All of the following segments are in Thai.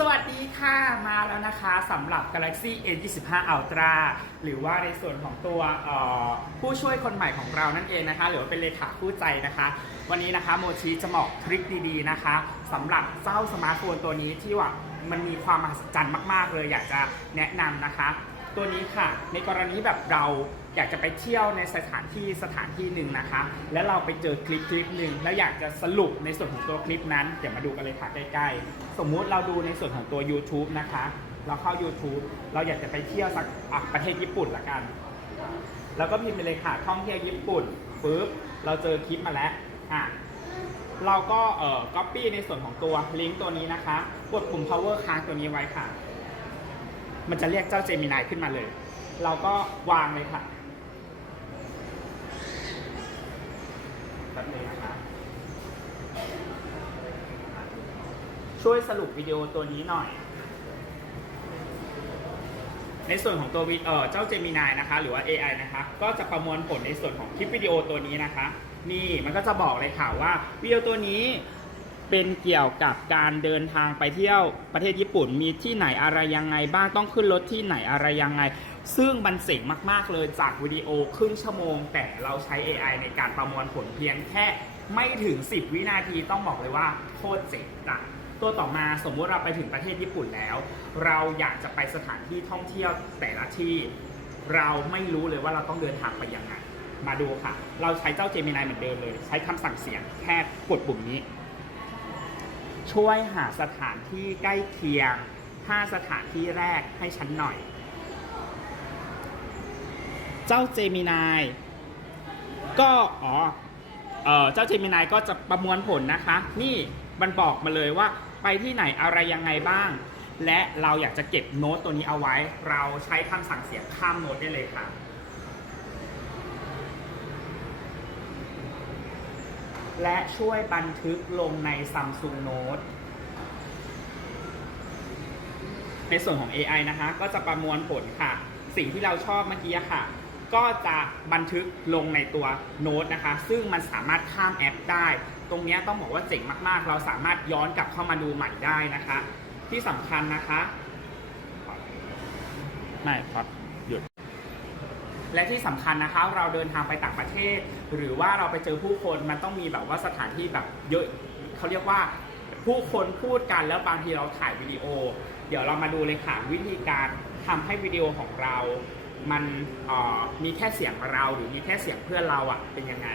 สวัสดีค่ะมาแล้วนะคะสำหรับ Galaxy A25 Ultra หรือว่าในส่วนของตัวผู้ช่วยคนใหม่ของเรานั่นเองนะคะ หรือว่าเป็นเลขาคู่ใจนะคะ วันนี้นะคะโมชิจะบอกทริคดีๆนะคะสำหรับเจ้าสมาร์ทโฟนตัวนี้ที่ว่ามันมีความมหัศจรรย์มาก ๆ เลยอยากจะแนะนำนะคะ ตัวนี้ค่ะ ในกรณีแบบเราอยากจะไปเที่ยวในสถานที่สถานที่หนึ่งนะคะ แล้วเราไปเจอคลิปคลิปหนึ่งแล้วอยากจะสรุปในส่วนของตัวคลิปนั้น เดี๋ยวมาดูกันเลยค่ะใกล้ๆ สมมุติเราดูในส่วนของตัว YouTube นะคะ เราเข้า YouTube เราอยากจะไปเที่ยวสักประเทศญี่ปุ่นละกัน แล้วก็พิมพ์ไปเลยค่ะท่องเที่ยวญี่ปุ่นปุ๊บเราเจอคลิปมาแล้วอะเราก็เอ่อ copy ในส่วนของตัวลิงก์ตัวนี้นะคะ กดปุ่ม power ค้างตัวนี้ไว้ค่ะ มันจะเรียกเจ้าเจมินายขึ้นมาเลย เราก็วางเลยค่ะแบบนี้นะคะช่วยสรุปวิดีโอตัวนี้หน่อย ในส่วนของตัววิเอ่อเจ้าเจมินายนะคะ หรือว่า AI นะคะ ก็จะประมวลผลในส่วนของคลิปวิดีโอตัวนี้นะคะ นี่มันก็จะบอกเลยค่ะว่าวิดีโอตัวนี้ เป็นเกี่ยวกับการเดินทางไปเที่ยวประเทศญี่ปุ่น มีที่ไหนอะไรยังไงบ้างต้องขึ้นรถที่ไหนอะไรยังไง ซึ่งมันเจ๋งมาก ๆ เลยจากวิดีโอครึ่งชั่วโมง แต่เราใช้ AI ในการประมวลผลเพียงแค่ไม่ถึง 10 วินาทีต้องบอกเลยว่าโคตรเจ๋งจ้ะตัวต่อมาสมมุติเราไปถึงประเทศญี่ปุ่นแล้ว เราอยากจะไปสถานที่ท่องเที่ยวแต่ละที่ เราไม่รู้เลยว่าเราต้องเดินทางไปยังไงมาดูค่ะ เราใช้เจ้าเจมินายเหมือนเดิมเลย ใช้คำสั่งเสียงแค่กดปุ่มนี้ ช่วยหาสถานที่ใกล้เคียง 5 สถานที่แรกให้ฉันหน่อย เจ้าเจมินายก็อ๋อเออเจ้าเจมินายก็จะประมวลผลนะคะ นี่มันบอกมาเลยว่าไปที่ไหนอะไรยังไงบ้าง และเราอยากจะเก็บโน้ตตัวนี้เอาไว้ เราใช้คำสั่งเสียงข้ามโน้ตได้เลยค่ะ และช่วยบันทึกลงใน Samsung Note ในส่วนของ AI นะคะ ก็จะประมวลผลค่ะ สิ่งที่เราชอบเมื่อกี้ค่ะ ก็จะบันทึกลงในตัวโน้ตนะคะ ซึ่งมันสามารถข้ามแอปได้ ตรงนี้ต้องบอกว่าเจ๋งมาก ๆ เราสามารถย้อนกลับเข้ามาดูใหม่ได้นะคะ ที่สำคัญนะคะ ไม่ครับ และที่สำคัญนะคะ เราเดินทางไปต่างประเทศ หรือว่าเราไปเจอผู้คนมันต้องมีแบบว่าสถานที่แบบเยอะเขาเรียกว่าผู้คนพูดกันแล้วบางทีเราถ่ายวิดีโอ เดี๋ยวเรามาดูเลยค่ะวิธีการทำให้วิดีโอของเรา มันมีแค่เสียงเราหรือมีแค่เสียงเพื่อนเราอะเป็นยังไง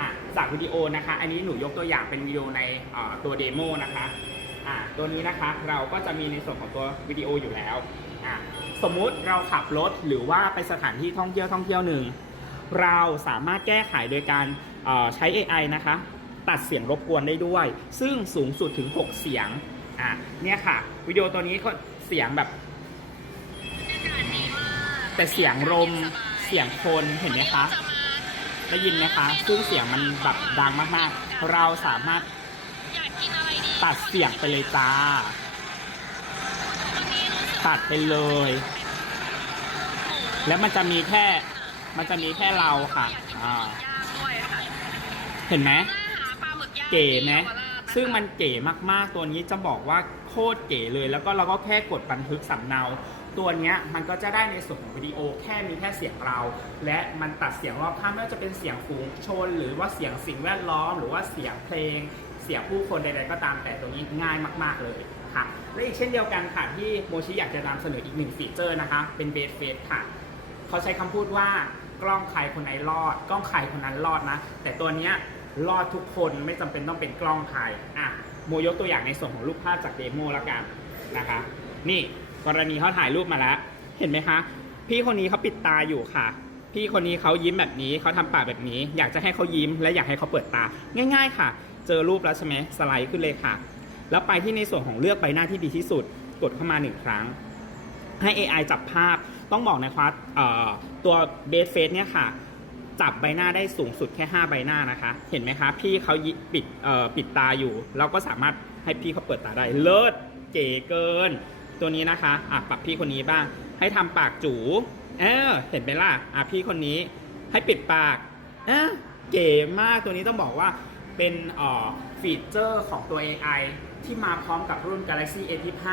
อะจากวิดีโอนะคะ อันนี้หนูยกตัวอย่างเป็นวิดีโอในอตัวเดโมนะคะ อะตัวนี้นะคะเราก็จะมีในส่วนของตัววิดีโออยู่แล้วอะสมมุติเราขับรถหรือว่าไปสถานที่ท่องเที่ยวท่องเที่ยวหนึ่งเราสามารถแก้ไขโดยการใช้ AI นะคะ ตัดเสียงรบกวนได้ด้วย ซึ่งสูงสุดถึง 6 เสียงอะเนี่ยค่ะ วิดีโอตัวนี้ก็เสียงแบบ แต่เสียงลมเสียงคนเห็นไหมคะ ได้ยินไหมคะ ซึ่งเสียงมันแบบดังมากๆ เราสามารถ ตัดเสียงไปเลยจ้า ตัดไปเลย แล้วมันจะมีแค่ มันจะมีแค่เราค่ะอ่าเห็นไหมเก๋ไหมที่เยาวราชนะซึ่งมันเก๋มากๆ ตัวนี้จะบอกว่าโคตรเก๋เลย แล้วก็เราก็แค่กดบันทึกสำเนา ตัวนี้มันก็จะได้ในส่วนของวิดีโอแค่มีแค่เสียงเรา และมันตัดเสียงรอบข้างไม่ว่าจะเป็นเสียงฝูงชน หรือว่าเสียงสิ่งแวดล้อม หรือว่าเสียงเพลง สียผู้คนใดๆก็ตามแต่ตัวนี้ง่ายมาก ๆเลยค่ะและอีกเช่นเดียวกันค่ะที่โมชิอยากจะนำเสนออีกหนึ่งฟีเจอร์นะคะเป็นเบสเฟสค่ะเขาใช้คำพูดว่ากล้องใครคนไหนรอด กล้องใครคนนั้นรอดนะ แต่ตัวเนี้ยรอดทุกคนไม่จำเป็นต้องเป็นกล้องใครอะโมยกตัวอย่างในส่วนของรูปภาพจากเดโมแล้วกันนะคะ นี่กรณีเขาถ่ายรูปมาแล้ว เห็นไหมคะ พี่คนนี้เขาปิดตาอยู่ค่ะ พี่คนนี้เขายิ้มแบบนี้เขาทำปากแบบนี้ อยากจะให้เขายิ้มและอยากให้เขาเปิดตา ง่าย ๆ ค่ะ เจอรูปแล้วใช่ไหมสไลด์ขึ้นเลยค่ะ แล้วไปที่ในส่วนของเลือกใบหน้าที่ดีที่สุด กดเข้ามาหนึ่งครั้ง ให้ AI จับภาพต้องบอกนะครับตัวเบสเฟสเนี่ยค่ะ จับใบหน้าได้สูงสุดแค่ 5 ใบหน้านะคะ เห็นไหมคะ พี่เขาปิดปิดตาอยู่ เราก็สามารถให้พี่เขาเปิดตาได้เลิศเก๋เกิน ตัวนี้นะคะอะปรับพี่คนนี้บ้าง ให้ทำปากจูเออเห็นไหมล่ะอะพี่คนนี้ให้ปิดปากเออเก๋มากตัวนี้ต้องบอกว่า เป็นฟีเจอร์ของตัว AI ที่มาพร้อมกับรุ่น Galaxy A25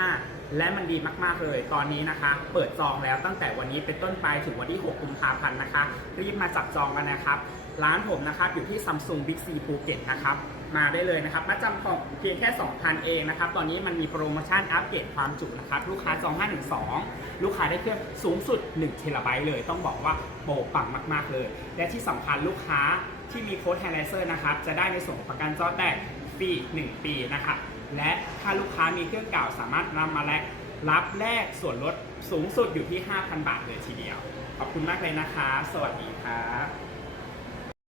และมันดีมากๆเลย ตอนนี้นะคะ เปิดจองแล้วตั้งแต่วันนี้เป็นต้นไปถึงวันที่ 6 กุมภาพันธ์นะคะ รีบมาจับจองกันนะครับ ร้านผมนะครับอยู่ที่ซัมซุงบิ๊กซีภูเก็ตนะครับ มาได้เลยนะครับมาจำของเพียงแค่ 2,000 เองนะครับ ตอนนี้มันมีโปรโมชั่นอัปเกรดความจุนะครับ ลูกค้าจอง512 ลูกค้าได้เครื่องสูงสุด1เทราไบต์เลย ต้องบอกว่าโปรปังมาก ๆเลย และที่สำคัญลูกค้า ที่มีโค้ดไฮไลเซอร์นะครับ จะได้ในส่วนของประกันจอแตกฟรี1 ปีนะครับและถ้าลูกค้ามีเครื่องเก่าสามารถนำมาแลกรับแลกส่วนลดสูงสุดอยู่ที่ 5,000 บาทเลยทีเดียว ขอบคุณมากเลยนะคะ สวัสดีครับ